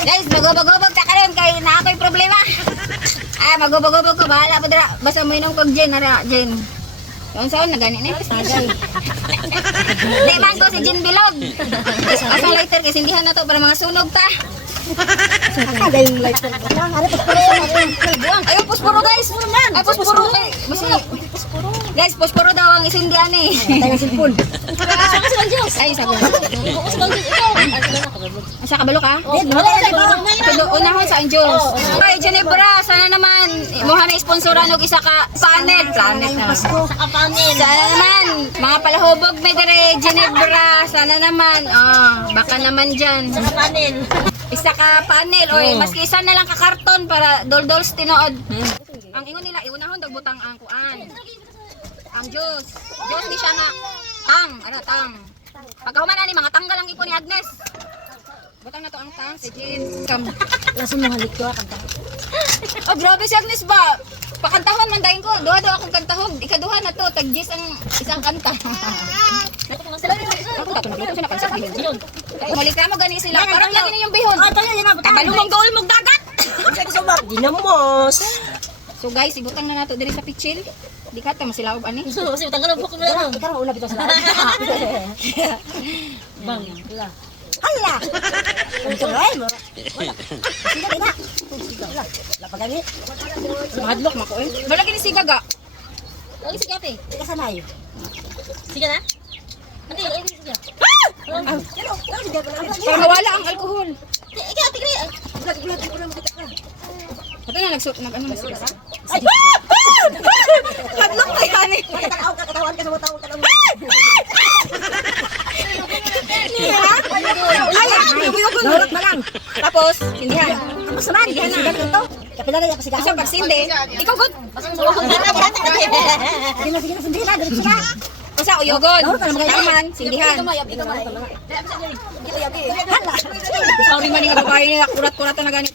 Guys, magubag-ubag ta karon kay na ako'y problema. Magubag-ubag ko bahala pa dira. Basta mo inom kog gin ara, gin. Yung saan na gani ni? Di man ko si Gin Bilog. Asang lighter kasi hindihan na to para mga sunog ta. Kagay yung lighter. Ayun, puspuro guys. Ay, puspuro. Guys, puspuro daw ang isindihan eh. Tayo ng cellphone. Ay, sabi. Asa kabalo ka? Unahon sa Anjos. Ay, Ginebra, sana naman imuha na sponsoran og isa ka panel. Planet na. Sana naman, mga palahubog may dire Ginebra, sana naman. Baka naman dyan. Isa ka panel or maski isa na lang ka karton para doldols tinuod. Ang ingon nila iunahon dag butang ang kuan. Ang Diyos. Diyos ni siya nga tang. Pagkahuman na ni mga tanggal lang iko ni Agnes. Butang na to ang tang si Jin. Lason mo halik ko kanta. Oh, grabe si Agnes ba? Pakantahon man dayon ko. Duha daw akong kantahog. Ikaduha na to tag Jis ang isang kanta. Ako tapon dito siya napansin bihon. Muli ka mo gani sila. Parang lagi na yung bihon. Balumong goal mong dagat. Dinamos. So guys, ibutang na nato diri sa pitchil. Di ka ta masilaog ani. Ikaw una bitaw sa lahat. Bang. Hala. Ito ay mo. Sige na. La pagani. Mahadlok mako eh. Wala kini siga ga. Lagi sige ate. Ika sanay. Sige na. Ate, sige. Para mawala ang alcohol. Ikaw ate kri. Ito na nag-ano na siya. Ay! Hadlok kay ani. Katawan ka sa tawo ka lang. Nurot na lang. Tapos, hindihan. Tapos naman, hindi na ito. Kapila na kasi Kasi pagsindi, ikaw good. Sige na, sindi na, diretso na. Usa uyogod. Taman, sindihan. Hala. Sorry man nga babae niya kurat-kurat na ganit.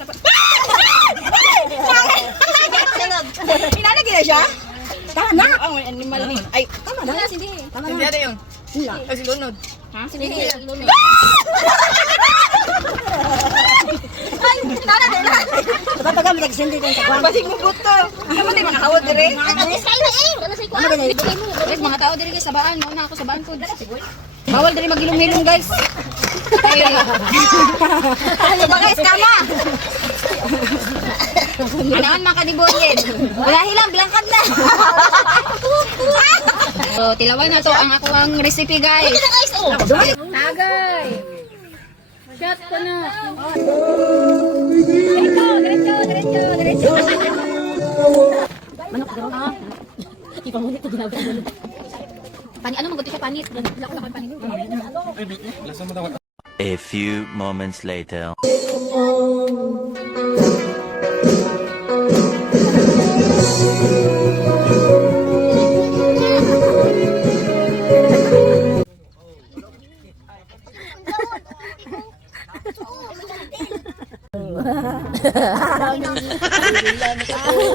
Inalagi na siya? Tama na. Oh, animal ni. Ay, Tama na. sindi. Tama Hindi na. ada yun. Hila. Ay, silunod. Ha? Sindi. Silunod. Ay, nana din. Dapat pag nagsindi ko sa kwan. Basig mo buto. Ano man mga kawad dire? Ano ba yun? Guys, mga tao dire sa baan, mo na ako sa baan ko. Bawal dire magilom-hilom, guys. Ano ba guys, kama? Anaan mga kadibonyen. Wala hilang, bilangkad na. So, tilawan na to ang ako ang recipe, guys. Tagay. Shot ko na. Diretso. Manok garo. Ipamunit ko ginagawa. Pani, ano maguti siya panit? A few moments later.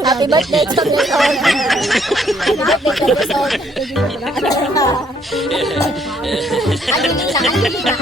Happy birthday to me. Happy birthday to Angelina.